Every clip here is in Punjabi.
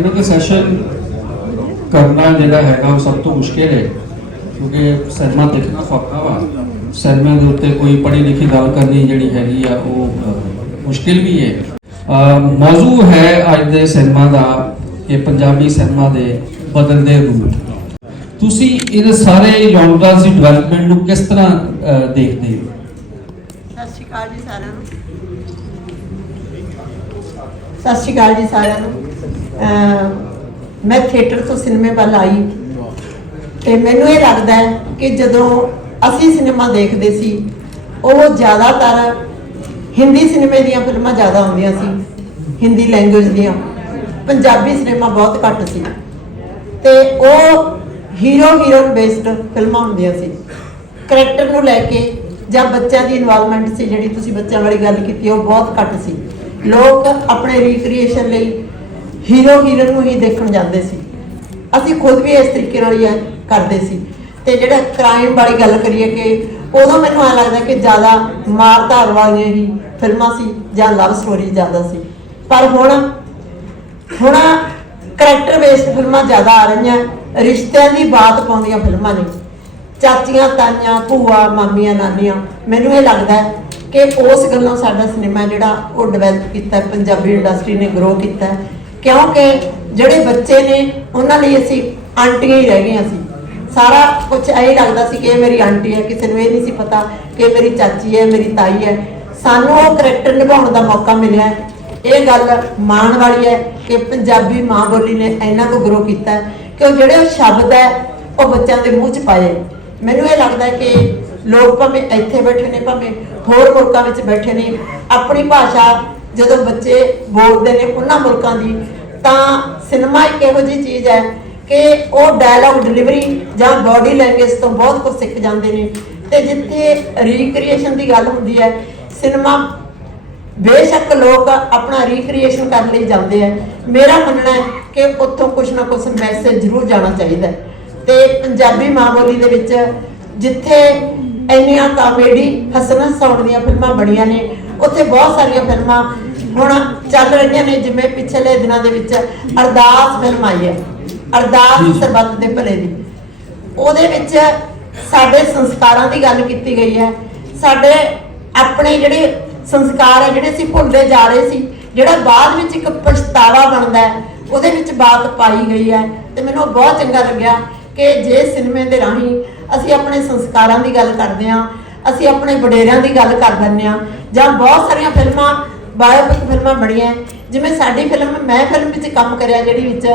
ਇਹਨਾਂ ਦਾ ਸੈਸ਼ਨ ਕਰਨਾ ਜਿਹੜਾ ਹੈਗਾ ਉਹ ਸਭ ਤੋਂ ਮੁਸ਼ਕਿਲ ਹੈ, ਕਿਉਂਕਿ ਸਿਨੇਮਾ ਦੇਖਣਾ ਸੌਖਾ ਵਾ, ਸਿਨੇਮਾ ਦੇ ਉੱਤੇ ਕੋਈ ਪੜ੍ਹੀ ਲਿਖੀ ਗੱਲ ਕਰਨੀ ਜਿਹੜੀ ਹੈਗੀ ਆ ਉਹ ਮੁਸ਼ਕਿਲ ਵੀ ਹੈ। ਮੌਜੂ ਹੈ ਅੱਜ ਦੇ ਸਿਨੇਮਾ ਦਾ ਕਿ ਪੰਜਾਬੀ ਸਿਨੇਮਾ ਦੇ ਬਦਲਦੇ ਰੂਪ। ਤੁਸੀਂ ਇਹਦੇ ਸਾਰੇ ਜਨਰਸ ਦੀ ਡਿਵੈਲਪਮੈਂਟ ਨੂੰ ਕਿਸ ਤਰ੍ਹਾਂ ਦੇਖਦੇ ਹੋ? ਸਤਿ ਸ਼੍ਰੀ ਅਕਾਲ ਜੀ ਸਾਰਿਆਂ ਨੂੰ। ਸਤਿ ਸ਼੍ਰੀ ਅਕਾਲ ਜੀ ਸਾਰਿਆਂ ਨੂੰ। ਮੈਂ ਥੀਏਟਰ ਤੋਂ ਸਿਨੇਮੇ ਵੱਲ ਆਈ ਤੇ ਮੈਨੂੰ ਇਹ ਲੱਗਦਾ ਹੈ ਕਿ ਜਦੋਂ ਅਸੀਂ ਸਿਨੇਮਾ ਦੇਖਦੇ ਸੀ ਉਹ ਜ਼ਿਆਦਾਤਰ ਹਿੰਦੀ ਸਿਨੇਮੇ ਦੀਆਂ ਫਿਲਮਾਂ ਜ਼ਿਆਦਾ ਆਉਂਦੀਆਂ ਸੀ, ਹਿੰਦੀ ਲੈਂਗੁਏਜ ਦੀਆਂ। ਪੰਜਾਬੀ ਸਿਨੇਮਾ ਬਹੁਤ ਘੱਟ ਸੀ ਤੇ ਉਹ ਹੀਰੋਇਨ ਬੇਸਡ ਫਿਲਮਾਂ ਹੁੰਦੀਆਂ ਸੀ। ਕਰੈਕਟਰ ਨੂੰ ਲੈ ਕੇ ਜਾਂ ਬੱਚਿਆਂ ਦੀ ਇਨਵੋਲਵਮੈਂਟ ਸੀ, ਜਿਹੜੀ ਤੁਸੀਂ ਬੱਚਿਆਂ ਵਾਲੀ ਗੱਲ ਕੀਤੀ, ਉਹ ਬਹੁਤ ਘੱਟ ਸੀ। ਲੋਕ ਆਪਣੇ ਰੀਕ੍ਰੀਏਸ਼ਨ ਲਈ ਹੀਰੋਇਨ ਨੂੰ ਹੀ ਦੇਖਣ ਜਾਂਦੇ ਸੀ। ਅਸੀਂ ਖੁਦ ਵੀ ਇਸ ਤਰੀਕੇ ਨਾਲ ਹੀ ਕਰਦੇ ਸੀ। ਤੇ ਜਿਹੜਾ ਕ੍ਰਾਈਮ ਵਾਲੀ ਗੱਲ ਕਰੀਏ ਕਿ ਉਦੋਂ ਮੈਨੂੰ ਐਂ ਲੱਗਦਾ ਕਿ ਜ਼ਿਆਦਾ ਮਾਰ ਧਾਰ ਵਾਲੀਆਂ ਹੀ ਫਿਲਮਾਂ ਸੀ ਜਾਂ ਲਵ ਸਟੋਰੀ ਜ਼ਿਆਦਾ ਸੀ। ਪਰ ਹੁਣ ਕਰੈਕਟਰ ਬੇਸਡ ਫਿਲਮਾਂ ਜ਼ਿਆਦਾ ਆ ਰਹੀਆਂ, ਰਿਸ਼ਤਿਆਂ ਦੀ ਬਾਤ ਪਾਉਂਦੀਆਂ ਫਿਲਮਾਂ ਨੇ। ਚਾਚੀਆਂ, ਤਾਈਆਂ, ਭੂਆ, ਮਾਮੀਆਂ, ਨਾਨੀਆਂ। ਮੈਨੂੰ ਇਹ ਲੱਗਦਾ ਹੈ ਕਿ ਉਸ ਗੱਲੋਂ ਸਾਡਾ ਸਿਨੇਮਾ ਜਿਹੜਾ ਉਹ ਡਿਵੈਲਪ ਕੀਤਾ, ਪੰਜਾਬੀ ਇੰਡਸਟਰੀ ਨੇ ਗਰੋ ਕੀਤਾ, ਕਿਉਂਕਿ ਜਿਹੜੇ ਬੱਚੇ ਨੇ ਉਹਨਾਂ ਲਈ ਅਸੀਂ ਆਂਟੀਆਂ ਹੀ ਰਹਿ ਗਈਆਂ ਸੀ। ਸਾਰਾ ਕੁਝ ਇਹੀ ਲੱਗਦਾ ਸੀ ਕਿ ਇਹ ਮੇਰੀ ਆਂਟੀ ਹੈ, ਕਿਸੇ ਨੂੰ ਇਹ ਨਹੀਂ ਸੀ ਪਤਾ ਕਿ ਇਹ ਮੇਰੀ ਚਾਚੀ ਹੈ, ਮੇਰੀ ਤਾਈ ਹੈ। ਸਾਨੂੰ ਉਹ ਕਰੈਕਟਰ ਨਿਭਾਉਣ ਦਾ ਮੌਕਾ ਮਿਲਿਆ ਹੈ। ਇਹ ਗੱਲ ਮਾਣ ਵਾਲੀ ਹੈ ਕਿ ਪੰਜਾਬੀ ਮਾਂ ਬੋਲੀ ਨੇ ਇੰਨਾ ਕੁ ਗਰੋ ਕੀਤਾ ਕਿ ਉਹ ਜਿਹੜੇ ਸ਼ਬਦ ਹੈ ਉਹ ਬੱਚਿਆਂ ਦੇ ਮੂੰਹ 'ਚ ਪਾਏ। ਮੈਨੂੰ ਇਹ ਲੱਗਦਾ ਕਿ ਲੋਕ ਭਾਵੇਂ ਇੱਥੇ ਬੈਠੇ ਨੇ, ਭਾਵੇਂ ਹੋਰ ਮੁਲਕਾਂ ਵਿੱਚ ਬੈਠੇ ਨੇ, ਆਪਣੀ ਭਾਸ਼ਾ ਜਦੋਂ ਬੱਚੇ ਬੋਲਦੇ ਨੇ ਉਹਨਾਂ ਮੁਲਕਾਂ ਦੀ, ਤਾਂ ਸਿਨੇਮਾ ਇੱਕ ਇਹੋ ਜਿਹੀ ਚੀਜ਼ ਹੈ ਕਿ ਉਹ ਡਾਇਲੌਗ ਡਿਲੀਵਰੀ ਜਾਂ ਬੋਡੀ ਲੈਂਗੁਏਜ ਤੋਂ ਬਹੁਤ ਕੁਝ ਸਿੱਖ ਜਾਂਦੇ ਨੇ। ਤੇ ਜਿੱਥੇ ਰੀਕ੍ਰੀਏਸ਼ਨ ਦੀ ਗੱਲ ਹੁੰਦੀ ਹੈ, ਸਿਨੇਮਾ ਬੇਸ਼ੱਕ ਲੋਕ ਆਪਣਾ ਰੀਕ੍ਰੀਏਸ਼ਨ ਕਰਨ ਲਈ ਜਾਂਦੇ ਆ, ਮੇਰਾ ਮੰਨਣਾ ਹੈ ਕਿ ਉੱਥੋਂ ਕੁਛ ਨਾ ਕੁਛ ਮੈਸੇਜ ਜ਼ਰੂਰ ਜਾਣਾ ਚਾਹੀਦਾ। ਤੇ ਪੰਜਾਬੀ ਮਾਂ ਬੋਲੀ ਦੇ ਵਿੱਚ ਜਿੱਥੇ ਇੰਨੀਆਂ ਕਾਮੇਡੀ ਹੱਸਣ ਦੀਆਂ ਫਿਲਮਾਂ ਬਣੀਆਂ ਨੇ, ਉੱਥੇ ਬਹੁਤ ਸਾਰੀਆਂ ਫਿਲਮਾਂ ਹੁਣ ਚੱਲ ਰਹੀਆਂ ਨੇ। ਜਿਵੇਂ ਪਿਛਲੇ ਦਿਨਾਂ ਦੇ ਵਿੱਚ ਅਰਦਾਸ ਫਿਲਮ ਆਈ ਹੈ, ਅਰਦਾਸ ਸਰਬੱਤ ਦੇ ਭਲੇ ਦੀ। ਉਹਦੇ ਵਿੱਚ ਸਾਡੇ ਸੰਸਕਾਰਾਂ ਦੀ ਗੱਲ ਕੀਤੀ ਗਈ ਹੈ। ਸਾਡੇ ਆਪਣੇ ਜਿਹੜੇ ਸੰਸਕਾਰ ਹੈ, ਜਿਹੜੇ ਅਸੀਂ ਭੁੱਲਦੇ ਜਾ ਰਹੇ ਸੀ, ਜਿਹੜਾ ਬਾਅਦ ਵਿੱਚ ਇੱਕ ਪਛਤਾਵਾ ਬਣਦਾ ਹੈ, ਉਹਦੇ ਵਿੱਚ ਬਾਤ ਪਾਈ ਗਈ ਹੈ। ਤੇ ਮੈਨੂੰ ਬਹੁਤ ਚੰਗਾ ਲੱਗਿਆ ਕਿ ਜੇ ਸਿਨੇਮੇ ਦੇ ਰਾਹੀਂ ਅਸੀਂ ਆਪਣੇ ਸੰਸਕਾਰਾਂ ਦੀ ਗੱਲ ਕਰਦੇ ਹਾਂ, ਅਸੀਂ ਆਪਣੇ ਵਡੇਰਿਆਂ ਦੀ ਗੱਲ ਕਰ ਦਿੰਦੇ ਹਾਂ, ਜਾਂ ਬਹੁਤ ਸਾਰੀਆਂ ਫਿਲਮਾਂ ਬਾਇਓਪਿਕ ਫਿਲਮਾਂ ਬਣੀਆਂ। ਜਿਵੇਂ ਸਾਡੀ ਮੈਂ ਫਿਲਮ ਵਿੱਚ ਕੰਮ ਕਰਿਆ ਜਿਹੜੀ ਵਿੱਚ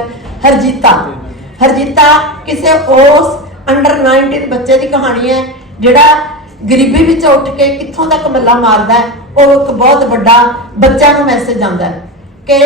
ਹਰਜੀਤਾ ਕਿਸੇ ਉਸ ਅੰਡਰ 19 ਬੱਚੇ ਦੀ ਕਹਾਣੀ ਹੈ ਜਿਹੜਾ ਗਰੀਬੀ ਵਿੱਚ ਉੱਠ ਕੇ ਕਿੱਥੋਂ ਤੱਕ ਮੱਲਾ ਮਾਰਦਾ ਹੈ। ਉਹ ਇੱਕ ਬਹੁਤ ਵੱਡਾ ਬੱਚਿਆਂ ਨੂੰ ਮੈਸੇਜ ਆਉਂਦਾ ਹੈ ਕਿ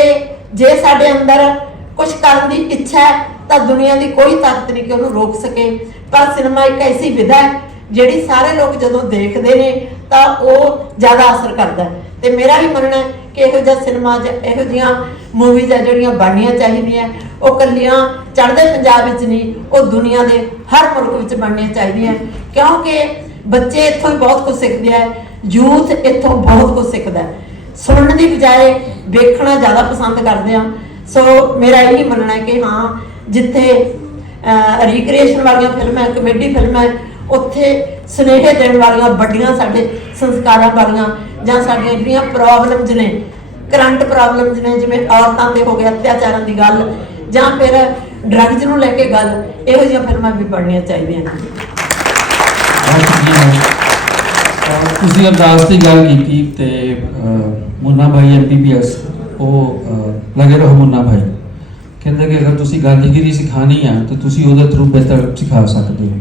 ਜੇ ਸਾਡੇ ਅੰਦਰ ਕੁਝ ਕਰਨ ਦੀ ਇੱਛਾ ਹੈ ਤਾਂ ਦੁਨੀਆ ਦੀ ਕੋਈ ਤਾਕਤ ਨਹੀਂ ਕਿ ਉਹਨੂੰ ਰੋਕ ਸਕੇ। ਪਰ ਸਿਨੇਮਾ ਇੱਕ ਐਸੀ ਵਿਧਾ ਹੈ ਜਿਹੜੀ ਸਾਰੇ ਲੋਕ ਜਦੋਂ ਦੇਖਦੇ ਨੇ ਤਾਂ ਉਹ ਜ਼ਿਆਦਾ ਅਸਰ ਕਰਦਾ ਹੈ। ਤੇ ਮੇਰਾ ਵੀ ਮੰਨਣਾ ਹੈ ਕਿ ਇਹੋ ਜਿਹਾ ਸਿਨੇਮਾ, ਇਹੋ ਜਿਹੀਆਂ ਮੂਵੀਜ਼ ਆ ਜਿਹੜੀਆਂ ਬਣਨੀਆਂ ਚਾਹੀਦੀਆਂ। ਉਹ ਇਕੱਲੀਆਂ ਚੜ੍ਹਦੇ ਪੰਜਾਬ ਵਿੱਚ ਨਹੀਂ, ਉਹ ਦੁਨੀਆ ਦੇ ਹਰ ਮੁਲਕ ਵਿੱਚ ਬਣਨੀਆਂ ਚਾਹੀਦੀਆਂ, ਕਿਉਂਕਿ ਬੱਚੇ ਇੱਥੋਂ ਹੀ ਬਹੁਤ ਕੁਝ ਸਿੱਖਦੇ ਆ, ਯੂਥ ਇੱਥੋਂ ਬਹੁਤ ਕੁਝ ਸਿੱਖਦਾ। ਸੁਣਨ ਦੀ ਬਜਾਏ ਵੇਖਣਾ ਜ਼ਿਆਦਾ ਪਸੰਦ ਕਰਦੇ ਆ। ਸੋ ਮੇਰਾ ਇਹੀ ਮੰਨਣਾ ਹੈ ਕਿ ਹਾਂ, ਜਿੱਥੇ ਰੀਕ੍ਰੀਏਸ਼ਨ ਵਾਲੀਆਂ ਫਿਲਮਾਂ, ਕਮੇਡੀ ਫਿਲਮਾਂ, ਉੱਥੇ ਸੁਨੇਹੇ ਦੇਣ ਵਾਲੀਆਂ ਵੱਡੀਆਂ ਸਾਡੇ ਸੰਸਕਾਰਾਂ ਵਾਲੀਆਂ ਜਾਂ ਸਾਡੀਆਂ ਜਿਹੜੀਆਂ ਪ੍ਰੋਬਲਮਸ ਨੇ, ਕਰੰਟ ਪ੍ਰੋਬਲਮਸ ਨੇ, ਜਿਵੇਂ ਔਰਤਾਂ ਤੇ ਹੋ ਗਿਆ ਅਤਿਆਚਾਰਾਂ ਦੀ ਗੱਲ, ਜਾਂ ਫਿਰ ਡਰੱਗਸ ਨੂੰ ਲੈ ਕੇ ਗੱਲ, ਇਹੋ ਜਿਹੀਆਂ ਫਿਲਮਾਂ ਵੀ ਬਣਨੀਆਂ ਚਾਹੀਦੀਆਂ ਨੇ। ਤੁਸੀਂ ਅਰਦਾਸ ਦੀ ਗੱਲ ਕੀਤੀ ਤੇ ਮੁੰਨਾ ਭਾਈ MBBS ਉਹ ਲਗੇ ਰਹੋ ਮੁੰਨਾ ਭਾਈ ਕਹਿੰਦੇ ਕਿ ਅਗਰ ਤੁਸੀਂ ਗਾਂਧੀਗਿਰੀ ਸਿਖਾਣੀ ਆ ਤਾਂ ਤੁਸੀਂ ਉਹਦੇ ਥਰੂ ਬਿਹਤਰ ਸਿਖਾ ਸਕਦੇ ਹੋ।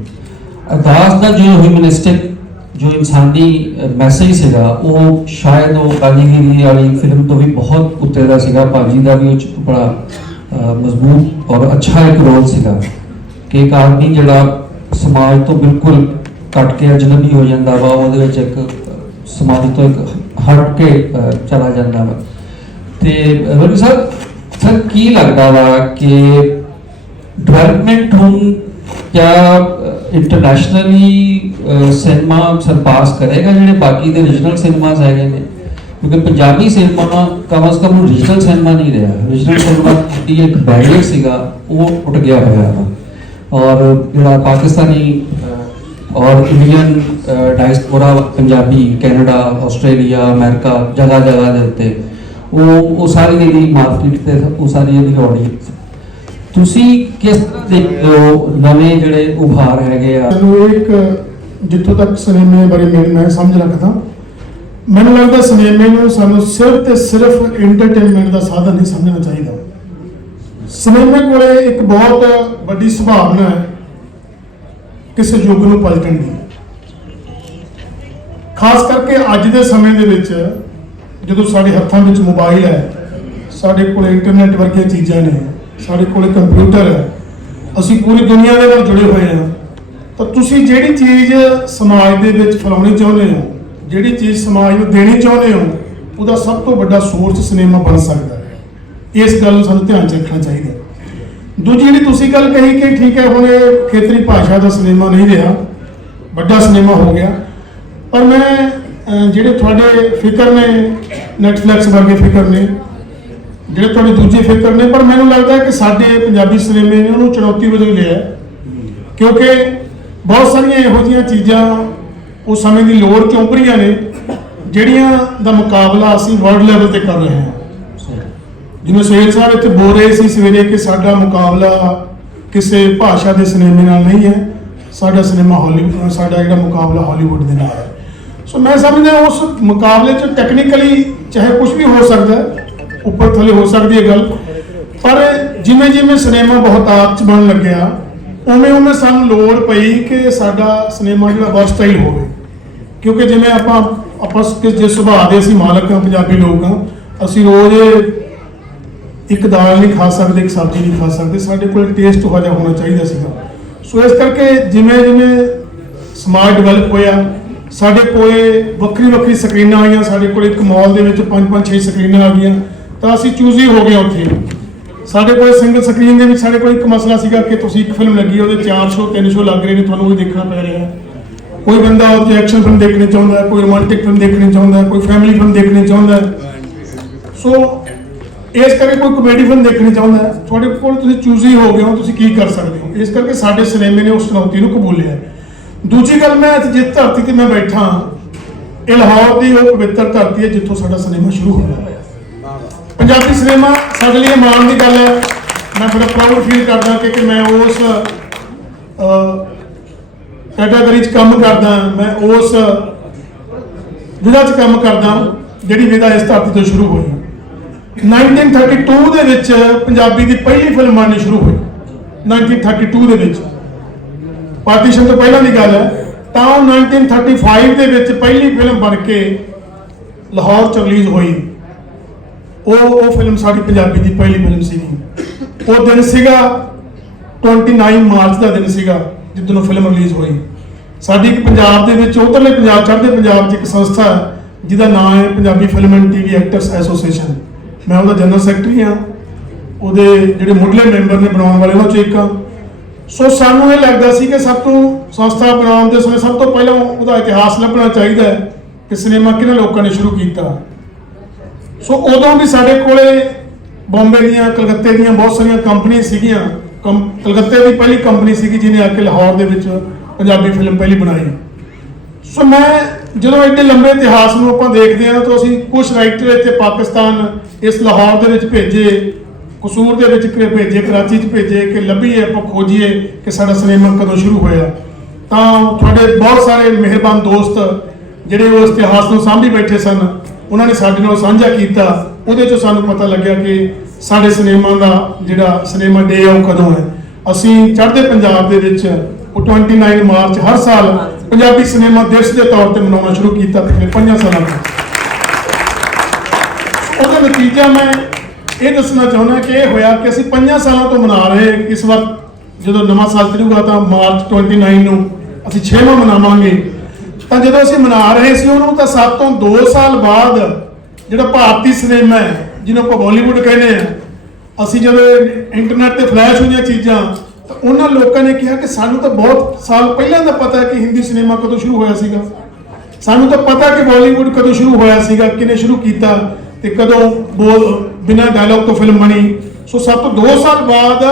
ਅਰਦਾਸ ਦਾ ਜੋ ਹਿਊਮਨਿਸਟਿਕ, ਜੋ ਇਨਸਾਨੀ ਮੈਸੇਜ ਸੀਗਾ, ਉਹ ਸ਼ਾਇਦ ਉਹ ਗਾਂਧੀਗਿਰੀ ਵਾਲੀ ਫਿਲਮ ਤੋਂ ਵੀ ਬਹੁਤ ਉੱਤੇ ਦਾ ਸੀਗਾ। ਭਾਜੀ ਦਾ ਵੀ ਉਹ 'ਚ ਬੜਾ ਮਜ਼ਬੂਤ ਔਰ ਅੱਛਾ ਇੱਕ ਰੋਲ ਸੀਗਾ ਕਿ ਇੱਕ ਆਦਮੀ ਜਿਹੜਾ ਸਮਾਜ ਤੋਂ ਬਿਲਕੁਲ ਕੱਟ ਕੇ ਅਜਨਬੀ ਹੋ ਜਾਂਦਾ ਵਾ, ਉਹਦੇ ਵਿੱਚ ਇੱਕ ਸਮਾਜ ਤੋਂ ਇੱਕ ਹਟ ਕੇ ਚਲਾ ਜਾਂਦਾ ਵਾ। ਤੇ ਵਰਗੀ ਸਰ ਕੀ ਲੱਗਦਾ ਵਾ ਕਿ ਡਿਵੈਲਪਮੈਂਟ ਹੁਣ ਕਿਆ ਇੰਟਰਨੈਸ਼ਨਲੀ ਸਿਨੇਮਾ ਸਰਪਾਸ ਕਰੇਗਾ ਜਿਹੜੇ ਬਾਕੀ ਦੇ ਰੀਜਨਲ ਸਿਨੇਮਾਸ ਹੈਗੇ ਨੇ? ਕਿਉਂਕਿ ਪੰਜਾਬੀ ਸਿਨੇਮਾ ਕਮ ਸੇ ਕਮ ਰੀਜਨਲ ਸਿਨੇਮਾ ਨਹੀਂ ਰਿਹਾ। ਰੀਜਨਲ ਸਿਨੇਮਾ ਦੀ ਇੱਕ ਬੈਰੀਅਰ ਸੀਗਾ ਉਹ ਟੁੱਟ ਗਿਆ ਹੋਇਆ ਵਾ। ਔਰ ਜਿਹੜਾ ਪਾਕਿਸਤਾਨੀ ਔਰ Indian diaspora Punjabi Canada, Australia, America ਜਗ੍ਹਾ ਜਗ੍ਹਾ ਦੇ ਉੱਤੇ ਉਹ ਸਾਰੀ ਇਹਦੀ ਮਾਰਕੀਟ ਤੇ ਉਹ ਸਾਰੀ ਇਹਦੀ ਆਡੀਅנס ਤੁਸੀਂ ਕਿਸ ਤਰ੍ਹਾਂ ਦੇਖਦੇ ਹੋ ਨਵੇਂ ਜਿਹੜੇ ਉਭਾਰ ਹੈਗੇ ਆ? ਮੈਨੂੰ ਇੱਕ ਜਿੱਥੋਂ ਤੱਕ ਸਿਨੇਮੇ ਬਾਰੇ ਮੈਂ ਸਮਝ ਰੱਖਦਾ, ਮੈਨੂੰ ਲੱਗਦਾ ਸਿਨੇਮੇ ਨੂੰ ਸਾਨੂੰ ਸਿਰਫ ਤੇ ਸਿਰਫ ਐਂਟਰਟੇਨਮੈਂਟ ਦਾ ਸਾਧਨ ਨਹੀਂ ਸਮਝਣਾ ਚਾਹੀਦਾ। ਸਿਨੇਮੇ ਕੋਲੇ ਇੱਕ ਬਹੁਤ ਵੱਡੀ ਸੰਭਾਵਨਾ ਹੈ ਕਿਸੇ ਯੁੱਗ ਨੂੰ ਪਲਟਣ ਦੀ। ਖਾਸ ਕਰਕੇ ਅੱਜ ਦੇ ਸਮੇਂ ਦੇ ਵਿੱਚ ਜਦੋਂ ਸਾਡੇ ਹੱਥਾਂ ਵਿੱਚ ਮੋਬਾਈਲ ਹੈ, ਸਾਡੇ ਕੋਲ ਇੰਟਰਨੈਟ ਵਰਗੀਆਂ ਚੀਜ਼ਾਂ ਨੇ, ਸਾਡੇ ਕੋਲ ਕੰਪਿਊਟਰ ਹੈ, ਅਸੀਂ ਪੂਰੀ ਦੁਨੀਆ ਦੇ ਨਾਲ ਜੁੜੇ ਹੋਏ ਹਾਂ, ਤਾਂ ਤੁਸੀਂ ਜਿਹੜੀ ਚੀਜ਼ ਸਮਾਜ ਦੇ ਵਿੱਚ ਫੈਲਾਉਣੀ ਚਾਹੁੰਦੇ ਹੋ, ਜਿਹੜੀ ਚੀਜ਼ ਸਮਾਜ ਨੂੰ ਦੇਣੀ ਚਾਹੁੰਦੇ ਹੋ, ਉਹਦਾ ਸਭ ਤੋਂ ਵੱਡਾ ਸੋਰਸ ਸਿਨੇਮਾ ਬਣ ਸਕਦਾ ਹੈ। ਇਸ ਗੱਲ ਨੂੰ ਸਾਨੂੰ ਧਿਆਨ 'ਚ ਰੱਖਣਾ ਚਾਹੀਦਾ। ਦੂਜੀ ਜਿਹੜੀ ਤੁਸੀਂ ਗੱਲ ਕਹੀ ਕਿ ਠੀਕ ਹੈ ਹੁਣ ਇਹ ਖੇਤਰੀ ਭਾਸ਼ਾ ਦਾ ਸਿਨੇਮਾ ਨਹੀਂ ਰਿਹਾ, ਵੱਡਾ ਸਿਨੇਮਾ ਹੋ ਗਿਆ, ਪਰ ਮੈਂ ਜਿਹੜੇ ਤੁਹਾਡੇ ਫਿਕਰ ਨੇ ਨੈਟਫਲਿਕਸ ਵਰਗੇ ਫਿਕਰ ਨੇ, ਜਿਹੜੇ ਤੁਹਾਡੇ ਦੂਜੇ ਫਿਕਰ ਨੇ, ਪਰ ਮੈਨੂੰ ਲੱਗਦਾ ਕਿ ਸਾਡੇ ਪੰਜਾਬੀ ਸਿਨੇਮੇ ਨੇ ਉਹਨੂੰ ਚੁਣੌਤੀ ਵਜੋਂ ਲਿਆ, ਕਿਉਂਕਿ ਬਹੁਤ ਸਾਰੀਆਂ ਇਹੋ ਜਿਹੀਆਂ ਚੀਜ਼ਾਂ ਉਸ ਸਮੇਂ ਦੀ ਲੋੜ 'ਚ ਉੱਭਰੀਆਂ ਨੇ ਜਿਹੜੀਆਂ ਦਾ ਮੁਕਾਬਲਾ ਅਸੀਂ ਵਰਲਡ ਲੈਵਲ ਤੇ ਕਰ ਰਹੇ ਹਾਂ। ਜਿਵੇਂ ਸੁਹੇਲ ਸਾਹਿਬ ਇੱਥੇ ਬੋਲ ਰਹੇ ਸੀ ਸਵੇਰੇ ਕਿ ਸਾਡਾ ਮੁਕਾਬਲਾ ਕਿਸੇ ਭਾਸ਼ਾ ਦੇ ਸਿਨੇਮੇ ਨਾਲ ਨਹੀਂ ਹੈ, ਸਾਡਾ ਸਿਨੇਮਾ ਹਾਲੀਵੁੱਡ, ਸਾਡਾ ਜਿਹੜਾ ਮੁਕਾਬਲਾ ਹਾਲੀਵੁੱਡ ਦੇ ਨਾਲ ਹੈ। ਸੋ ਮੈਂ ਸਮਝਦਾ ਉਸ ਮੁਕਾਬਲੇ 'ਚ ਟੈਕਨੀਕਲੀ ਚਾਹੇ ਕੁਝ ਵੀ ਹੋ ਸਕਦਾ, ਉੱਪਰ ਥੱਲੇ ਹੋ ਸਕਦੀ ਹੈ ਗੱਲ, ਪਰ ਜਿਵੇਂ ਜਿਵੇਂ ਸਿਨੇਮਾ ਬਹੁਤ ਆਪ 'ਚ ਬਣਨ ਲੱਗਿਆ ਉਵੇਂ ਉਵੇਂ ਸਾਨੂੰ ਲੋੜ ਪਈ ਕਿ ਸਾਡਾ ਸਿਨੇਮਾ ਜਿਹੜਾ ਵਰਸਟਾਈਲ ਹੋਵੇ, ਕਿਉਂਕਿ ਜਿਵੇਂ ਆਪਾਂ ਜੇ ਸੁਭਾਅ ਦੇ ਅਸੀਂ ਮਾਲਕ ਹਾਂ, ਪੰਜਾਬੀ ਲੋਕ ਹਾਂ, ਅਸੀਂ ਰੋਜ਼ ਇੱਕ ਦਾਲ ਨਹੀਂ ਖਾ ਸਕਦੇ, ਇੱਕ ਸਬਜ਼ੀ ਨਹੀਂ ਖਾ ਸਕਦੇ, ਸਾਡੇ ਕੋਲ ਟੇਸਟ ਹੋ ਜਾ ਹੋਣਾ ਚਾਹੀਦਾ ਸੀਗਾ। ਸੋ ਇਸ ਕਰਕੇ ਜਿਵੇਂ ਜਿਵੇਂ ਸਮਾਜ ਡਿਵੈਲਪ ਹੋਇਆ, ਸਾਡੇ ਕੋਲੇ ਵੱਖਰੀ ਵੱਖਰੀ ਸਕਰੀਨਾਂ ਆਈਆਂ, ਸਾਡੇ ਕੋਲ ਇੱਕ ਮਾਲ ਦੇ ਵਿੱਚ 5-5-6 ਸਕਰੀਨਾਂ ਆ ਗਈਆਂ, ਤਾਂ ਅਸੀਂ ਚੂਜ਼ੀ ਹੋ ਗਏ ਉੱਥੇ। ਸਾਡੇ ਕੋਲ ਸਿੰਗਲ ਸਕਰੀਨ ਦੇ ਵਿੱਚ ਸਾਡੇ ਕੋਲ ਇੱਕ ਮਸਲਾ ਸੀਗਾ ਕਿ ਤੁਸੀਂ ਇੱਕ ਫਿਲਮ ਲੱਗੀ, ਉਹਦੇ 4 ਸ਼ੋ 3 ਸ਼ੋ ਲੱਗ ਰਹੇ ਨੇ, ਤੁਹਾਨੂੰ ਉਹ ਦੇਖਣਾ ਪੈ ਰਿਹਾ। ਕੋਈ ਬੰਦਾ ਉਹਦੇ ਐਕਸ਼ਨ ਫਿਲਮ ਦੇਖਣੀ ਚਾਹੁੰਦਾ, ਕੋਈ ਰੋਮਾਂਟਿਕ ਫਿਲਮ ਦੇਖਣੀ ਚਾਹੁੰਦਾ, ਕੋਈ ਫੈਮਿਲੀ ਫਿਲਮ ਦੇਖਣੀ ਚਾਹੁੰਦਾ। ਸੋ ਇਸ ਕਰਕੇ ਕੋਈ ਕਮੇਡੀ ਫਿਲਮ ਦੇਖਣੀ ਚਾਹੁੰਦਾ, ਤੁਹਾਡੇ ਕੋਲ ਤੁਸੀਂ ਚੂਜ਼ੀ ਹੋ ਗਏ ਹੋ, ਤੁਸੀਂ ਕੀ ਕਰ ਸਕਦੇ ਹੋ। ਇਸ ਕਰਕੇ ਸਾਡੇ ਸਿਨੇਮੇ ਨੇ ਉਸ ਚੁਣੌਤੀ ਨੂੰ ਕਬੂਲਿਆ। ਦੂਜੀ ਗੱਲ, ਮੈਂ ਜਿਸ ਧਰਤੀ ਤੇ ਮੈਂ ਬੈਠਾ, ਇਹ ਲਾਹੌਰ ਦੀ ਉਹ ਪਵਿੱਤਰ ਧਰਤੀ ਹੈ ਜਿੱਥੋਂ ਸਾਡਾ ਸਿਨੇਮਾ ਸ਼ੁਰੂ ਹੋਇਆ। ਪੰਜਾਬੀ ਸਿਨੇਮਾ ਸਾਡੇ ਲਈ ਮਾਣ ਦੀ ਗੱਲ ਹੈ। ਮੈਂ ਬੜਾ ਪ੍ਰਾਊਡ ਫੀਲ ਕਰਦਾ ਕਿ ਮੈਂ ਉਸ ਕੈਟਾਗਰੀ 'ਚ ਕੰਮ ਕਰਦਾ, ਮੈਂ ਉਸ ਵਿਧਾ 'ਚ ਕੰਮ ਕਰਦਾ ਜਿਹੜੀ ਵਿਧਾ ਇਸ ਧਰਤੀ ਤੋਂ ਸ਼ੁਰੂ ਹੋਈ। 1932 ਦੇ ਵਿੱਚ ਪੰਜਾਬੀ ਦੀ ਪਹਿਲੀ ਫਿਲਮ ਬਣਨੀ ਸ਼ੁਰੂ ਹੋਈ। 1932 ਦੇ ਵਿੱਚ, ਪਾਰਟੀਸ਼ਨ ਤੋਂ ਪਹਿਲਾਂ ਦੀ ਗੱਲ ਹੈ। ਤਾਂ 1935 ਦੇ ਵਿੱਚ ਪਹਿਲੀ ਫਿਲਮ ਬਣ ਕੇ ਲਾਹੌਰ 'ਚ ਰਿਲੀਜ਼ ਹੋਈ। ਉਹ ਫਿਲਮ ਸਾਡੀ ਪੰਜਾਬੀ ਦੀ ਪਹਿਲੀ ਫਿਲਮ ਸੀਗੀ। ਉਹ ਦਿਨ ਸੀਗਾ 29 ਮਾਰਚ ਦਾ ਦਿਨ ਸੀਗਾ ਜਿੱਦਣ ਫਿਲਮ ਰਿਲੀਜ਼ ਹੋਈ। ਸਾਡੀ ਇੱਕ ਪੰਜਾਬ ਦੇ ਵਿੱਚ ਉਧਰਲੇ ਪੰਜਾਬ, ਚੜ੍ਹਦੇ ਪੰਜਾਬ 'ਚ ਇੱਕ ਸੰਸਥਾ ਹੈ ਜਿਹਦਾ ਨਾਮ ਹੈ Punjabi film and TV actors association. ਮੈਂ ਉਹਦਾ ਜਨਰਲ ਸੈਕਟਰੀ ਹਾਂ, ਉਹਦੇ ਜਿਹੜੇ ਮੁੱਢਲੇ ਮੈਂਬਰ ਨੇ ਬਣਾਉਣ ਵਾਲੇ ਉਹਨਾਂ 'ਚੋਂ ਇੱਕ ਹਾਂ। ਸੋ ਸਾਨੂੰ ਇਹ ਲੱਗਦਾ ਸੀ ਕਿ ਸਭ ਤੋਂ ਸੰਸਥਾ ਬਣਾਉਣ ਦੇ ਸਮੇਂ ਸਭ ਤੋਂ ਪਹਿਲਾਂ ਉਹਦਾ ਇਤਿਹਾਸ ਲੱਭਣਾ ਚਾਹੀਦਾ ਹੈ ਕਿ ਸਿਨੇਮਾ ਕਿਹਨਾਂ ਲੋਕਾਂ ਨੇ ਸ਼ੁਰੂ ਕੀਤਾ। ਸੋ ਉਦੋਂ ਵੀ ਸਾਡੇ ਕੋਲੇ ਬੰਬੇ ਦੀਆਂ, ਕਲਕੱਤੇ ਦੀਆਂ ਬਹੁਤ ਸਾਰੀਆਂ ਕੰਪਨੀਆਂ ਸੀਗੀਆਂ। ਕਲਕੱਤੇ ਦੀ ਪਹਿਲੀ ਕੰਪਨੀ ਸੀਗੀ ਜਿਹਨੇ ਆ ਕੇ ਲਾਹੌਰ ਦੇ ਵਿੱਚ ਪੰਜਾਬੀ ਫਿਲਮ ਪਹਿਲੀ ਬਣਾਈ। ਸੋ ਮੈਂ ਜਦੋਂ ਐਡੇ ਲੰਬੇ ਇਤਿਹਾਸ ਨੂੰ ਆਪਾਂ ਦੇਖਦੇ ਹਾਂ ਤਾਂ ਅਸੀਂ ਕੁਝ ਰਾਈਟਰ ਇੱਥੇ ਪਾਕਿਸਤਾਨ, ਇਸ ਲਾਹੌਰ ਦੇ ਵਿੱਚ ਭੇਜੇ, ਕਸੂਰ ਦੇ ਵਿੱਚ ਭੇਜੇ, ਕਰਾਚੀ 'ਚ ਭੇਜੇ ਕਿ ਲੱਭੀਏ, ਆਪਾਂ ਖੋਜੀਏ ਕਿ ਸਾਡਾ ਸਿਨੇਮਾ ਕਦੋਂ ਸ਼ੁਰੂ ਹੋਇਆ। ਤਾਂ ਤੁਹਾਡੇ ਬਹੁਤ ਸਾਰੇ ਮਿਹਰਬਾਨ ਦੋਸਤ ਜਿਹੜੇ ਉਸ ਇਤਿਹਾਸ ਨੂੰ ਸਾਂਭੀ ਬੈਠੇ ਸਨ, ਉਹਨਾਂ ਨੇ ਸਾਡੇ ਨਾਲ ਸਾਂਝਾ ਕੀਤਾ। ਉਹਦੇ 'ਚੋਂ ਸਾਨੂੰ ਪਤਾ ਲੱਗਿਆ ਕਿ ਸਾਡੇ ਸਿਨੇਮਾ ਦਾ ਜਿਹੜਾ ਸਿਨੇਮਾ ਡੇ ਆ ਉਹ ਕਦੋਂ ਹੈ। ਅਸੀਂ ਚੜ੍ਹਦੇ ਪੰਜਾਬ ਦੇ ਵਿੱਚ ਉਹ 29 ਮਾਰਚ ਹਰ ਸਾਲ ਪੰਜਾਬੀ ਸਿਨੇਮਾ ਦਿਵਸ ਦੇ ਤੌਰ ਤੇ ਮਨਾਉਣਾ ਸ਼ੁਰੂ ਕੀਤਾ ਪਿਛਲੇ 5 ਸਾਲਾਂ ਤੋਂ। ਉਹਦਾ ਨਤੀਜਾ ਮੈਂ ਇਹ ਦੱਸਣਾ ਚਾਹੁੰਦਾ ਕਿ ਇਹ ਹੋਇਆ ਕਿ ਅਸੀਂ 5 ਸਾਲਾਂ ਤੋਂ ਮਨਾ ਰਹੇ। ਇਸ ਵਕਤ ਜਦੋਂ ਨਵਾਂ ਸਾਲ ਚੜੂਗਾ ਤਾਂ ਮਾਰਚ 29 ਨੂੰ ਅਸੀਂ 6ਵਾਂ ਮਨਾਵਾਂਗੇ। ਤਾਂ ਜਦੋਂ ਅਸੀਂ ਮਨਾ ਰਹੇ ਸੀ ਉਹਨੂੰ, ਤਾਂ ਸਭ ਤੋਂ 2 ਸਾਲ ਬਾਅਦ ਜਿਹੜਾ ਭਾਰਤੀ ਸਿਨੇਮਾ ਹੈ ਜਿਹਨੂੰ ਆਪਾਂ ਬਾਲੀਵੁੱਡ ਕਹਿੰਦੇ ਆ, ਅਸੀਂ ਜਦੋਂ ਇੰਟਰਨੈਟ ਤੇ ਫਲੈਸ਼ ਹੋਈਆਂ ਚੀਜ਼ਾਂ, ਤਾਂ ਉਹਨਾਂ ਲੋਕਾਂ ਨੇ ਕਿਹਾ ਕਿ ਸਾਨੂੰ ਤਾਂ ਬਹੁਤ ਸਾਲ ਪਹਿਲਾਂ ਦਾ ਪਤਾ ਹੈ ਕਿ ਹਿੰਦੀ ਸਿਨੇਮਾ ਕਦੋਂ ਸ਼ੁਰੂ ਹੋਇਆ ਸੀਗਾ। ਸਾਨੂੰ ਤਾਂ ਪਤਾ ਕਿ ਬਾਲੀਵੁੱਡ ਕਦੋਂ ਸ਼ੁਰੂ ਹੋਇਆ ਸੀਗਾ, ਕਿਹਨੇ ਸ਼ੁਰੂ ਕੀਤਾ ਤੇ ਕਦੋਂ ਬਿਨਾਂ ਡਾਇਲੌਗ ਤੋਂ ਫਿਲਮ ਬਣੀ। ਸੋ ਸਭ ਤੋਂ 2 ਸਾਲ ਬਾਅਦ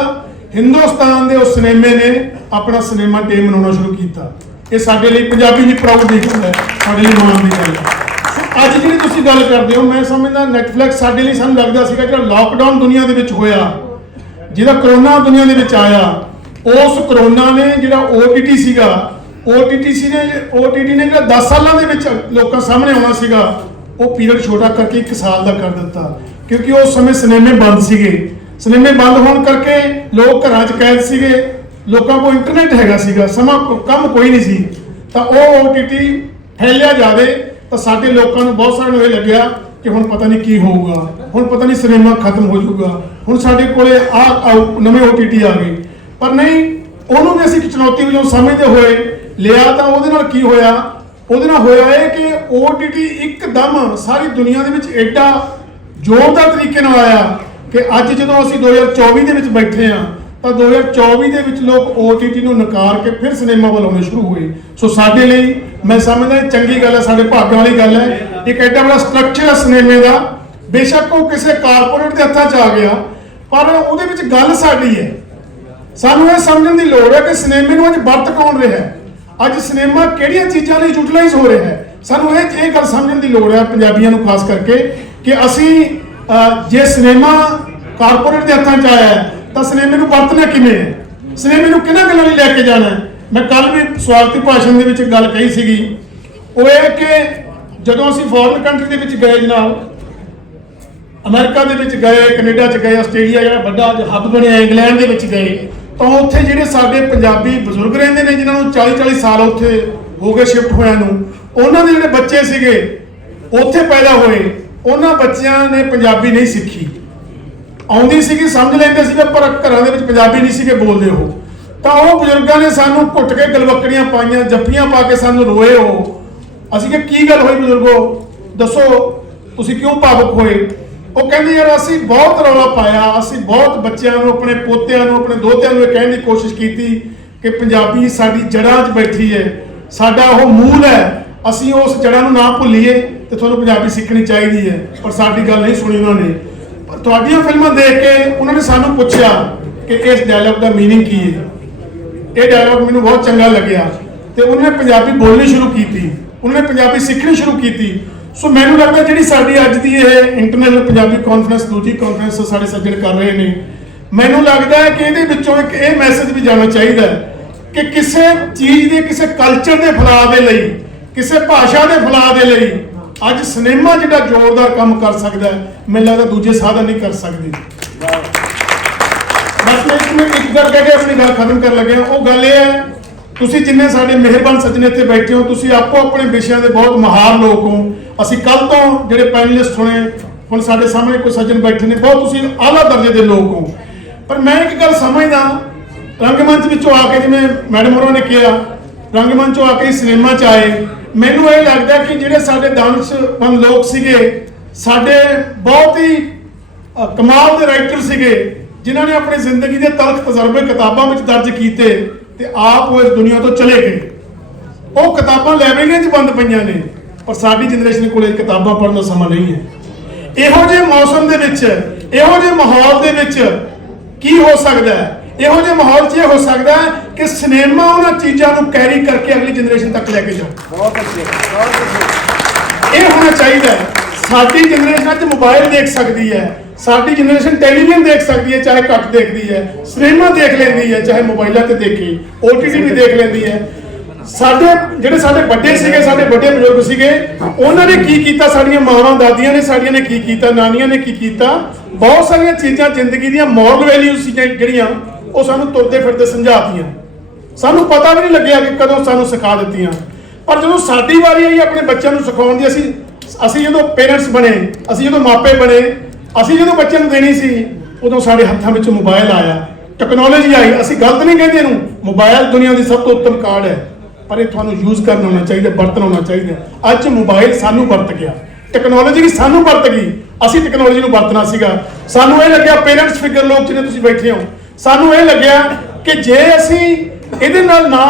ਹਿੰਦੁਸਤਾਨ ਦੇ ਉਸ ਸਿਨੇਮੇ ਨੇ ਆਪਣਾ ਸਿਨੇਮਾ ਡੇ ਮਨਾਉਣਾ ਸ਼ੁਰੂ ਕੀਤਾ। ਇਹ ਸਾਡੇ ਲਈ ਪੰਜਾਬੀ ਦੀ ਪ੍ਰਾਊਡ ਦੀ ਗੱਲ ਹੈ, ਸਾਡੇ ਲਈ ਮਾਣ ਦੀ ਗੱਲ ਹੈ। ਸੋ ਅੱਜ ਜਿਹੜੀ ਤੁਸੀਂ ਗੱਲ ਕਰਦੇ ਹੋ, ਮੈਂ ਸਮਝਦਾ ਨੈਟਫਲਿਕਸ ਸਾਡੇ ਲਈ, ਸਾਨੂੰ ਲੱਗਦਾ ਸੀਗਾ ਜਿਹੜਾ ਲਾਕਡਾਊਨ ਦੁਨੀਆ ਦੇ ਵਿੱਚ ਹੋਇਆ, ਜਿਹਦਾ ਕਰੋਨਾ ਦੁਨੀਆ ਦੇ ਵਿੱਚ ਆਇਆ, ਉਸ ਕਰੋਨਾ ਨੇ ਜਿਹੜਾ OTT ਸੀਗਾ, OTT ਨੇ ਜਿਹੜਾ 10 ਸਾਲਾਂ ਦੇ ਵਿੱਚ ਲੋਕਾਂ ਸਾਹਮਣੇ ਆਉਣਾ ਸੀਗਾ, ਉਹ ਪੀਰੀਅਡ ਛੋਟਾ ਕਰਕੇ 1 ਸਾਲ ਦਾ ਕਰ ਦਿੱਤਾ। ਕਿਉਂਕਿ ਉਸ ਸਮੇਂ ਸਿਨੇਮੇ ਬੰਦ ਸੀਗੇ। ਸਿਨੇਮੇ ਬੰਦ ਹੋਣ ਕਰਕੇ ਲੋਕ ਘਰਾਂ 'ਚ ਕੈਦ ਸੀਗੇ, ਲੋਕਾਂ ਕੋਲ ਇੰਟਰਨੈਟ ਹੈਗਾ ਸੀਗਾ, ਕੰਮ ਕੋਈ ਨਹੀਂ ਸੀ, ਤਾਂ ਉਹ OTT ਫੈਲਿਆ ਜਾਵੇ ਤਾਂ ਸਾਡੇ ਲੋਕਾਂ ਨੂੰ, ਬਹੁਤ ਸਾਰਿਆਂ ਨੂੰ ਇਹ ਲੱਗਿਆ ਕਿ ਹੁਣ ਪਤਾ ਨਹੀਂ ਕੀ ਹੋਊਗਾ, ਹੁਣ ਪਤਾ ਨਹੀਂ ਸਿਨੇਮਾ ਖਤਮ ਹੋ ਜਾਊਗਾ, ਹੁਣ ਸਾਡੇ ਕੋਲੇ ਨਵੇਂ OTT ਆ ਗਏ। ਪਰ ਨਹੀਂ, ਉਹਨੂੰ ਵੀ ਅਸੀਂ ਇੱਕ ਚੁਣੌਤੀ ਵਜੋਂ ਸਮਝਦੇ ਹੋਏ ਲਿਆ। ਤਾਂ ਉਹਦੇ ਨਾਲ ਕੀ ਹੋਇਆ? ਉਹਦੇ ਨਾਲ ਹੋਇਆ ਇਹ ਕਿ OTT ਇੱਕਦਮ ਸਾਰੀ ਦੁਨੀਆ ਦੇ ਵਿੱਚ ਐਡਾ ਜ਼ੋਰਦਾਰ ਤਰੀਕੇ ਨਾਲ ਆਇਆ ਕਿ ਅੱਜ ਜਦੋਂ ਅਸੀਂ 2024 ਦੇ ਵਿੱਚ ਬੈਠੇ ਹਾਂ ਤਾਂ 2024 ਦੇ ਵਿੱਚ ਲੋਕ OTT ਨੂੰ ਨਕਾਰ ਕੇ ਫਿਰ ਸਿਨੇਮਾ ਵੱਲ ਆਉਣੇ ਸ਼ੁਰੂ ਹੋਏ। ਸੋ ਸਾਡੇ ਲਈ ਮੈਂ ਸਮਝਦਾ ਇਹ ਚੰਗੀ ਗੱਲ ਹੈ, ਸਾਡੇ ਭਾਗਾਂ ਵਾਲੀ ਗੱਲ ਹੈ। ਇੱਕ ਐਡਾ ਬੜਾ ਸਟਰਕਚਰ ਹੈ ਸਿਨੇਮੇ ਦਾ, ਬੇਸ਼ੱਕ ਉਹ ਕਿਸੇ ਕਾਰਪੋਰੇਟ ਦੇ ਹੱਥਾਂ 'ਚ ਆ ਗਿਆ, ਪਰ ਉਹਦੇ ਵਿੱਚ ਗੱਲ ਸਾਡੀ ਹੈ। ਸਾਨੂੰ ਇਹ ਸਮਝਣ ਦੀ ਲੋੜ ਹੈ ਕਿ ਸਿਨੇਮੇ ਨੂੰ ਅੱਜ ਵਰਤ ਕੌਣ ਰਿਹਾ ਹੈ, ਅੱਜ ਸਿਨੇਮਾ ਕਿਹੜੀਆਂ ਚੀਜ਼ਾਂ ਲਈ ਯੂਟਿਲਾਈਜ਼ ਹੋ ਰਿਹਾ ਹੈ। ਸਾਨੂੰ ਇਹ ਗੱਲ ਸਮਝਣ ਦੀ ਲੋੜ ਹੈ ਪੰਜਾਬੀਆਂ ਨੂੰ ਖਾਸ ਕਰਕੇ, ਕਿ ਅਸੀਂ ਜੇ ਸਿਨੇਮਾ ਕਾਰਪੋਰੇਟ ਦੇ ਹੱਥਾਂ 'ਚ ਆਇਆ ਹੈ ਤਾਂ ਸਿਨੇਮੇ ਨੂੰ ਵਰਤਣਾ ਕਿਵੇਂ ਹੈ, ਸਿਨੇਮੇ ਨੂੰ ਕਿਹਨਾਂ ਗੱਲਾਂ ਲਈ ਲੈ ਕੇ ਜਾਣਾ ਹੈ। ਮੈਂ ਕੱਲ ਵੀ ਸਵਾਗਤੀ ਭਾਸ਼ਣ ਦੇ ਵਿੱਚ ਗੱਲ ਕਹੀ ਸੀਗੀ, ਉਹ ਇਹ ਕਿ ਜਦੋਂ ਅਸੀਂ ਫੋਰਨ ਕੰਟਰੀ ਦੇ ਵਿੱਚ ਗਏ, ਜਨਾਬ ਅਮਰੀਕਾ ਦੇ ਵਿੱਚ ਗਏ, ਕੈਨੇਡਾ 'ਚ ਗਏ, ਆਸਟ੍ਰੇਲੀਆ ਜਿਹੜਾ ਵੱਡਾ ਹੱਬ ਬਣਿਆ, ਇੰਗਲੈਂਡ ਦੇ ਵਿੱਚ ਗਏ, ਤਾਂ ਉੱਥੇ ਜਿਹੜੇ ਸਾਡੇ ਪੰਜਾਬੀ ਬਜ਼ੁਰਗ ਰਹਿੰਦੇ ਨੇ, ਜਿਨ੍ਹਾਂ ਨੂੰ 40-40 ਸਾਲ ਉੱਥੇ ਹੋ ਗਏ ਸ਼ਿਫਟ ਹੋਇਆਂ ਨੂੰ, ਉਹਨਾਂ ਦੇ ਜਿਹੜੇ ਬੱਚੇ ਸੀਗੇ ਉੱਥੇ ਪੈਦਾ ਹੋਏ, ਉਹਨਾਂ ਬੱਚਿਆਂ ਨੇ ਪੰਜਾਬੀ ਨਹੀਂ ਸਿੱਖੀ। ਆਉਂਦੀ ਸੀਗੀ, ਸਮਝ ਲੈਂਦੇ ਸੀਗੇ, ਪਰ ਘਰਾਂ ਦੇ ਵਿੱਚ ਪੰਜਾਬੀ ਨਹੀਂ ਸੀਗੇ ਬੋਲਦੇ ਉਹ। ਤਾਂ ਉਹ ਬਜ਼ੁਰਗਾਂ ਨੇ ਸਾਨੂੰ ਘੁੱਟ ਕੇ ਗਲਵੱਕੜੀਆਂ ਪਾਈਆਂ, ਜੱਫੀਆਂ ਪਾ ਕੇ ਸਾਨੂੰ ਰੋਏ। ਉਹ ਅਸੀਂ ਕਿ ਕੀ ਗੱਲ ਹੋਈ ਬਜ਼ੁਰਗੋ, ਦੱਸੋ ਤੁਸੀਂ ਕਿਉਂ ਭਾਵੁਕ ਹੋਏ? ਉਹ ਕਹਿੰਦੇ ਯਾਰ ਅਸੀਂ ਬਹੁਤ ਰੌਲਾ ਪਾਇਆ, ਅਸੀਂ ਬਹੁਤ ਬੱਚਿਆਂ ਨੂੰ, ਆਪਣੇ ਪੋਤਿਆਂ ਨੂੰ, ਆਪਣੇ ਦੋਤਿਆਂ ਨੂੰ ਇਹ ਕਹਿਣ ਦੀ ਕੋਸ਼ਿਸ਼ ਕੀਤੀ ਕਿ ਪੰਜਾਬੀ ਸਾਡੀ ਜੜ੍ਹਾਂ 'ਚ ਬੈਠੀ ਹੈ, ਸਾਡਾ ਉਹ ਮੂਲ ਹੈ, ਅਸੀਂ ਉਸ ਜੜ੍ਹਾਂ ਨੂੰ ਨਾ ਭੁੱਲੀਏ ਤੇ ਤੁਹਾਨੂੰ ਪੰਜਾਬੀ ਸਿੱਖਣੀ ਚਾਹੀਦੀ ਹੈ। ਪਰ ਸਾਡੀ ਗੱਲ ਨਹੀਂ ਸੁਣੀ ਉਹਨਾਂ ਨੇ। ਤੁਹਾਡੀਆਂ ਫਿਲਮਾਂ ਦੇਖ ਕੇ ਉਹਨਾਂ ਨੇ ਸਾਨੂੰ ਪੁੱਛਿਆ ਕਿ ਇਸ ਡਾਇਲੌਗ ਦਾ ਮੀਨਿੰਗ ਕੀ ਹੈ। ਇਹ ਡਾਇਲੌਗ ਮੈਨੂੰ ਬਹੁਤ ਚੰਗਾ ਲੱਗਿਆ ਤੇ ਉਹਨਾਂ ਨੇ ਪੰਜਾਬੀ ਬੋਲਣੀ ਸ਼ੁਰੂ ਕੀਤੀ, ਉਹਨਾਂ ਨੇ ਪੰਜਾਬੀ ਸਿੱਖਣੀ ਸ਼ੁਰੂ ਕੀਤੀ। ਸੋ ਮੈਨੂੰ ਲੱਗਦਾ ਜਿਹੜੀ ਸਾਡੀ ਅੱਜ ਦੀ ਇਹ ਇੰਟਰਨੈਸ਼ਨਲ ਪੰਜਾਬੀ ਕਾਨਫਰੰਸ, ਦੂਜੀ ਕਾਨਫਰੰਸ ਸਾਡੇ ਸੱਜਣ ਕਰ ਰਹੇ ਨੇ, ਮੈਨੂੰ ਲੱਗਦਾ ਹੈ ਕਿ ਇਹਦੇ ਵਿੱਚੋਂ ਇੱਕ ਇਹ ਮੈਸੇਜ ਵੀ ਜਾਣਾ ਚਾਹੀਦਾ ਕਿ ਕਿਸੇ ਚੀਜ਼ ਦੇ, ਕਿਸੇ ਕਲਚਰ ਦੇ ਫੈਲਾਅ ਦੇ ਲਈ, ਕਿਸੇ ਭਾਸ਼ਾ ਦੇ ਫੈਲਾਅ ਦੇ ਲਈ ਅੱਜ ਸਿਨੇਮਾ ਜਿਹੜਾ ਜ਼ੋਰਦਾਰ ਕੰਮ ਕਰ ਸਕਦਾ ਹੈ, ਮੈਨੂੰ ਲੱਗਦਾ ਦੂਜੇ ਸਾਧਨ ਨਹੀਂ ਕਰ ਸਕਦੇ। ਬਸ ਮੈਂ ਇੱਕ ਗੱਲ ਕਹਿ ਕੇ ਆਪਣੀ ਗੱਲ ਖਤਮ ਕਰਨ ਲੱਗਿਆ। ਉਹ ਗੱਲ ਇਹ ਹੈ, ਤੁਸੀਂ ਜਿੰਨੇ ਸਾਡੇ ਮਿਹਰਬਾਨ ਸੱਜਣ ਇੱਥੇ ਬੈਠੇ ਹੋ, ਤੁਸੀਂ ਆਪੋ ਆਪਣੇ ਵਿਸ਼ਿਆਂ ਦੇ ਬਹੁਤ ਮਾਹਰ ਲੋਕ ਹੋ। ਅਸੀਂ ਕੱਲ ਤੋਂ ਜਿਹੜੇ ਪੈਨਲਿਸਟ ਸੁਣੇ, ਹੁਣ ਸਾਡੇ ਸਾਹਮਣੇ ਕੋਈ ਸੱਜਣ ਬੈਠੇ ਨੇ, ਬਹੁਤ ਤੁਸੀਂ ਆਲਾ ਦਰਜੇ ਦੇ ਲੋਕ ਹੋ। ਪਰ ਮੈਂ ਇੱਕ ਗੱਲ ਸਮਝਦਾ, ਰੰਗਮੰਚ ਵਿੱਚੋਂ ਆ ਕੇ, ਜਿਵੇਂ ਮੈਡਮ ਹੋਰਾਂ ਨੇ ਕਿਹਾ, ਰੰਗਮੰਚੋਂ ਆ ਕੇ ਸਿਨੇਮਾ 'ਚ ਆਏ, ਮੈਨੂੰ ਇਹ ਲੱਗਦਾ ਕਿ ਜਿਹੜੇ ਸਾਡੇ ਦਾਨਸ਼ਮੰਦ ਲੋਕ ਸੀਗੇ, ਸਾਡੇ ਬਹੁਤ ਹੀ ਕਮਾਲ ਦੇ ਰਾਈਟਰ ਸੀਗੇ, ਜਿਨ੍ਹਾਂ ਨੇ ਆਪਣੀ ਜ਼ਿੰਦਗੀ ਦੇ ਤਲਖ ਤਜਰਬੇ ਕਿਤਾਬਾਂ ਵਿੱਚ ਦਰਜ ਕੀਤੇ ਤੇ ਆਪ ਉਹ ਇਸ ਦੁਨੀਆ ਤੋਂ ਚਲੇ ਗਏ। ਉਹ ਕਿਤਾਬਾਂ ਲਾਇਬ੍ਰੇਰੀਆਂ 'ਚ ਬੰਦ ਪਈਆਂ ਨੇ, ਪਰ ਸਾਡੀ ਜਨਰੇਸ਼ਨ ਕੋਲੇ ਕਿਤਾਬਾਂ ਪੜ੍ਹਨ ਦਾ ਸਮਾਂ ਨਹੀਂ ਹੈ। ਇਹੋ ਜਿਹੇ ਮੌਸਮ ਦੇ ਵਿੱਚ, ਇਹੋ ਜਿਹੇ ਮਾਹੌਲ ਦੇ ਵਿੱਚ ਕੀ ਹੋ ਸਕਦਾ ਹੈ? ਇਹੋ ਜਿਹੇ ਮਾਹੌਲ 'ਚ ਇਹ ਹੋ ਸਕਦਾ ਹੈ ਕਿ ਸਿਨੇਮਾ ਉਹਨਾਂ ਚੀਜ਼ਾਂ ਨੂੰ ਕੈਰੀ ਕਰਕੇ ਅਗਲੀ ਜਨਰੇਸ਼ਨ ਤੱਕ ਲੈ ਕੇ ਜਾਓ। ਬਹੁਤ ਅੱਛਾ, ਇਹ ਹੋਣਾ ਚਾਹੀਦਾ ਹੈ। ਸਾਡੀ ਜਨਰੇਸ਼ਨ ਅੱਜ ਮੋਬਾਈਲ ਦੇਖ ਸਕਦੀ ਹੈ, ਸਾਡੀ ਜਨਰੇਸ਼ਨ ਟੈਲੀਵਿਜ਼ਨ ਦੇਖ ਸਕਦੀ ਹੈ, ਚਾਹੇ ਘੱਟ ਦੇਖਦੀ ਹੈ, ਸਿਨੇਮਾ ਦੇਖ ਲੈਂਦੀ ਹੈ, ਚਾਹੇ ਮੋਬਾਈਲਾਂ ਤੇ ਦੇਖੇ, OTT ਵੀ ਦੇਖ ਲੈਂਦੀ ਹੈ। ਜਿਹੜੇ ਸਾਡੇ ਵੱਡੇ ਸੀਗੇ, ਸਾਡੇ ਵੱਡੇ ਬਜ਼ੁਰਗ ਸੀਗੇ, ਉਹਨਾਂ ਨੇ ਕੀ ਕੀਤਾ, ਸਾਡੀਆਂ ਮਾਵਾਂ ਦਾਦੀਆਂ ਨੇ ਸਾਡੀਆਂ ਨੇ ਕੀ ਕੀਤਾ, ਨਾਨੀਆਂ ਨੇ ਕੀ ਕੀਤਾ, ਬਹੁਤ ਸਾਰੀਆਂ ਚੀਜ਼ਾਂ ਜ਼ਿੰਦਗੀ ਦੀਆਂ ਮੋਰਲ ਵੈਲਿਊਜ਼ ਸੀ ਜਿਹੜੀਆਂ, ਉਹ ਸਾਨੂੰ ਤੁਰਦੇ ਫਿਰਦੇ ਸਮਝਾਤੀਆਂ। ਸਾਨੂੰ ਪਤਾ ਵੀ ਨਹੀਂ ਲੱਗਿਆ ਕਿ ਕਦੋਂ ਸਾਨੂੰ ਸਿਖਾ ਦਿੱਤੀਆਂ। ਪਰ ਜਦੋਂ ਸਾਡੀ ਵਾਰੀ ਆਈ ਆਪਣੇ ਬੱਚਿਆਂ ਨੂੰ ਸਿਖਾਉਣ ਦੀ, ਅਸੀਂ ਜਦੋਂ ਪੇਰੈਂਟਸ ਬਣੇ, ਅਸੀਂ ਜਦੋਂ ਮਾਪੇ ਬਣੇ, ਅਸੀਂ ਜਦੋਂ ਬੱਚਿਆਂ ਨੂੰ ਦੇਣੀ ਸੀ, ਉਦੋਂ ਸਾਡੇ ਹੱਥਾਂ ਵਿੱਚ ਮੋਬਾਈਲ ਆਇਆ, ਟੈਕਨੋਲੋਜੀ ਆਈ। ਅਸੀਂ ਗਲਤ ਨਹੀਂ ਕਹਿੰਦੇ ਇਹਨੂੰ, ਮੋਬਾਈਲ ਦੁਨੀਆ ਦੀ ਸਭ ਤੋਂ ਉੱਤਮ ਕਾਢ ਹੈ, ਪਰ ਇਹ ਤੁਹਾਨੂੰ ਯੂਜ਼ ਕਰਨਾ ਆਉਣਾ ਚਾਹੀਦਾ, ਵਰਤਣਾ ਆਉਣਾ ਚਾਹੀਦਾ। ਅੱਜ ਮੋਬਾਈਲ ਸਾਨੂੰ ਵਰਤ ਗਿਆ, ਟੈਕਨੋਲੋਜੀ ਸਾਨੂੰ ਵਰਤ ਗਈ, ਅਸੀਂ ਟੈਕਨੋਲੋਜੀ ਨੂੰ ਵਰਤਣਾ ਸੀਗਾ। ਸਾਨੂੰ ਇਹ ਲੱਗਿਆ, ਪੇਰੈਂਟਸ ਫਿਗਰ ਲੋਕ ਜਿਹਨੇ ਤੁਸੀਂ ਬੈਠੇ ਹੋ, ਸਾਨੂੰ ਇਹ ਲੱਗਿਆ ਕਿ ਜੇ ਅਸੀਂ ਇਹਦੇ ਨਾਲ ਨਾ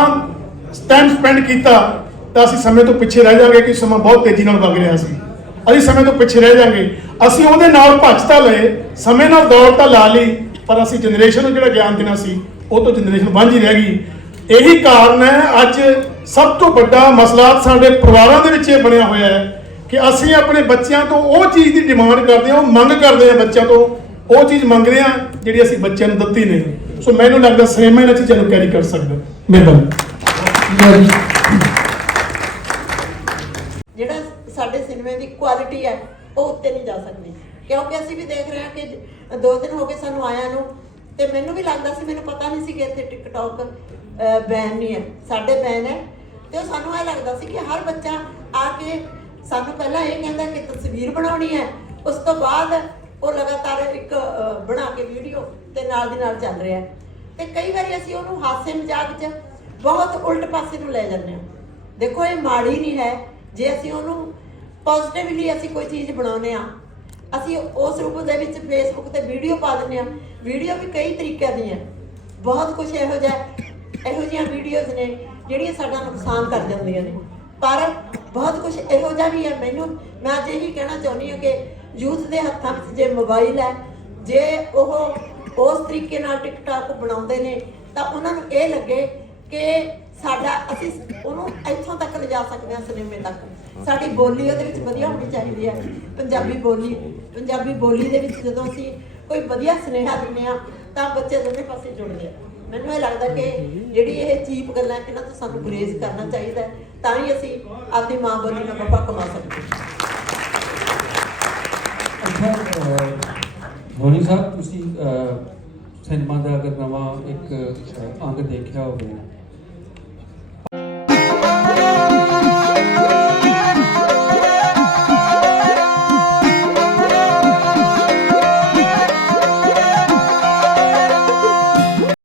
ਟਾਈਮ ਸਪੈਂਡ ਕੀਤਾ ਤਾਂ ਅਸੀਂ ਸਮੇਂ ਤੋਂ ਪਿੱਛੇ ਰਹਿ ਜਾਾਂਗੇ ਕਿ ਸਮਾਂ ਬਹੁਤ ਤੇਜ਼ੀ ਨਾਲ ਵਗ ਰਿਹਾ ਸੀ। ਅਸੀਂ ਸਮੇਂ ਤੋਂ ਪਿੱਛੇ ਰਹਿ ਜਾਾਂਗੇ। ਅਸੀਂ ਉਹਦੇ ਨਾਲ ਭੱਜ ਤਾਂ ਲਏ, ਸਮੇਂ ਨਾਲ ਦੌੜ ਤਾਂ ਲਾ ਲਈ, ਪਰ ਅਸੀਂ ਜਨਰੇਸ਼ਨ ਨੂੰ ਜਿਹੜਾ ਗਿਆਨ ਦੇਣਾ ਸੀ ਉਹ ਤੋਂ ਜਨਰੇਸ਼ਨ ਵਾਂਝੀ ਰਹਿ ਗਈ। ਇਹੀ ਕਾਰਨ ਹੈ ਅੱਜ ਸਭ ਤੋਂ ਵੱਡਾ ਮਸਲਾ ਸਾਡੇ ਪਰਿਵਾਰਾਂ ਦੇ ਵਿੱਚ ਇਹ ਬਣਿਆ ਹੋਇਆ ਹੈ ਕਿ ਅਸੀਂ ਆਪਣੇ ਬੱਚਿਆਂ ਤੋਂ ਉਹ ਚੀਜ਼ ਦੀ ਡਿਮਾਂਡ ਕਰਦੇ ਹਾਂ, ਉਹ ਮੰਗ ਕਰਦੇ ਹਾਂ ਬੱਚਿਆਂ ਤੋਂ, ਉਹ ਚੀਜ਼ ਮੰਗਦੇ ਹਾਂ ਜਿਹੜੀ ਅਸੀਂ ਬੱਚਿਆਂ ਨੂੰ ਦਿੱਤੀ ਨਹੀਂ। ਸੋ ਮੈਨੂੰ ਲੱਗਦਾ ਸਿਨੇਮਾ ਇਹਨਾਂ ਚੀਜ਼ਾਂ ਨੂੰ ਕੈਰੀ ਕਰ ਸਕਦਾ। ਮਿਹਰਬਾਨੀ। ਜਿਹੜਾ ਸਾਡੇ ਸਿਨੇਮੇ ਦੀ ਕੁਆਲਿਟੀ ਹੈ ਉਹ ਉੱਤੇ ਨਹੀਂ ਜਾ ਸਕਦੀ, ਕਿਉਂਕਿ ਅਸੀਂ ਵੀ ਦੇਖ ਰਹੇ ਹਾਂ ਕਿ 2 ਦਿਨ ਹੋ ਗਏ ਸਾਨੂੰ ਆਇਆਂ ਨੂੰ, ਤੇ ਮੈਨੂੰ ਵੀ ਲੱਗਦਾ ਸੀ, ਮੈਨੂੰ ਪਤਾ ਨਹੀਂ ਸੀ ਕਿ ਇੱਥੇ ਟਿਕਟੌਕ ਬੈਨ ਨਹੀਂ ਹੈ, ਸਾਡੇ ਬੈਨ ਹੈ। ਤੇ ਉਹ ਸਾਨੂੰ ਇਹ ਲੱਗਦਾ ਸੀ ਕਿ ਹਰ ਬੱਚਾ ਆ ਕੇ ਸਾਨੂੰ ਪਹਿਲਾਂ ਇਹ ਕਹਿੰਦਾ ਕਿ ਤਸਵੀਰ ਬਣਾਉਣੀ ਹੈ, ਉਸ ਤੋਂ ਬਾਅਦ ਉਹ ਲਗਾਤਾਰ ਇੱਕ ਬਣਾ ਕੇ ਵੀਡੀਓ ਤੇ ਨਾਲ ਦੀ ਨਾਲ ਚੱਲ ਰਿਹਾ ਹੈ। ਤੇ ਕਈ ਵਾਰੀ ਅਸੀਂ ਉਹਨੂੰ ਹਾਸੇ ਮਜ਼ਾਕ 'ਚ ਬਹੁਤ ਉਲਟ ਪਾਸੇ ਨੂੰ ਲੈ ਜਾਂਦੇ ਹਾਂ। ਦੇਖੋ ਇਹ ਮਾੜੀ ਨਹੀਂ ਹੈ ਜੇ ਅਸੀਂ ਉਹਨੂੰ ਪੋਜ਼ਿਟਿਵਲੀ ਅਸੀਂ ਕੋਈ ਚੀਜ਼ ਬਣਾਉਂਦੇ ਹਾਂ, ਅਸੀਂ ਉਸ ਰੂਪ ਦੇ ਵਿੱਚ ਫੇਸਬੁੱਕ ਤੇ ਵੀਡੀਓ ਪਾ ਦਿੰਦੇ ਹਾਂ। ਵੀਡੀਓ ਵੀ ਕਈ ਤਰੀਕਿਆਂ ਦੀਆਂ, ਬਹੁਤ ਕੁਝ ਇਹੋ ਜਿਹੀਆਂ ਵੀਡੀਓਜ਼ ਨੇ ਜਿਹੜੀਆਂ ਸਾਡਾ ਨੁਕਸਾਨ ਕਰ ਜਾਂਦੀਆਂ ਨੇ, ਪਰ ਬਹੁਤ ਕੁਝ ਇਹੋ ਜਿਹਾ ਵੀ ਹੈ। ਮੈਂ ਅੱਜ ਇਹੀ ਕਹਿਣਾ ਚਾਹੁੰਦੀ ਹਾਂ ਕਿ ਯੂਥ ਦੇ ਹੱਥਾਂ ਵਿੱਚ ਜੇ ਮੋਬਾਈਲ ਹੈ, ਜੇ ਉਹ ਉਸ ਤਰੀਕੇ ਨਾਲ ਟਿਕਟੌਕ ਬਣਾਉਂਦੇ ਨੇ ਤਾਂ ਉਹਨਾਂ ਨੂੰ ਇਹ ਲੱਗੇ ਕਿ ਅਸੀਂ ਉਹਨੂੰ ਇੱਥੋਂ ਤੱਕ ਲਿਜਾ ਸਕਦੇ ਹਾਂ, ਸਿਨੇਮੇ ਤੱਕ। ਸਾਡੀ ਬੋਲੀ ਉਹਦੇ ਵਿੱਚ ਵਧੀਆ ਹੋਣੀ ਚਾਹੀਦੀ ਹੈ, ਪੰਜਾਬੀ ਬੋਲੀ ਦੇ ਵਿੱਚ ਜਦੋਂ ਅਸੀਂ ਕੋਈ ਵਧੀਆ ਸੁਨੇਹਾ ਦਿੰਦੇ ਹਾਂ ਤਾਂ ਬੱਚੇ ਦੋਨੇ ਪਾਸੇ ਜੁੜਦੇ ਆ। ਮੈਨੂੰ ਇਹ ਲੱਗਦਾ ਕਿ ਜਿਹੜੀ ਇਹ ਚੀਪ ਗੱਲਾਂ ਇਹਨਾਂ ਤੋਂ ਸਾਨੂੰ ਗੁਰੇਜ਼ ਕਰਨਾ ਚਾਹੀਦਾ ਹੈ, ਤਾਂ ਹੀ ਅਸੀਂ ਆਪਣੀ ਮਾਂ ਬੋਲੀ ਨਾਲ ਬੱਬਾ ਕਮਾ ਸਕਦੇ ਅੱਛਾ ਧੋਨੀ ਸਾਹਿਬ, ਤੁਸੀਂ ਸਿਨੇਮਾ ਦਾ ਅਗਰ ਨਵਾਂ ਇੱਕ ਅੰਗ ਦੇਖਿਆ ਹੋਵੇ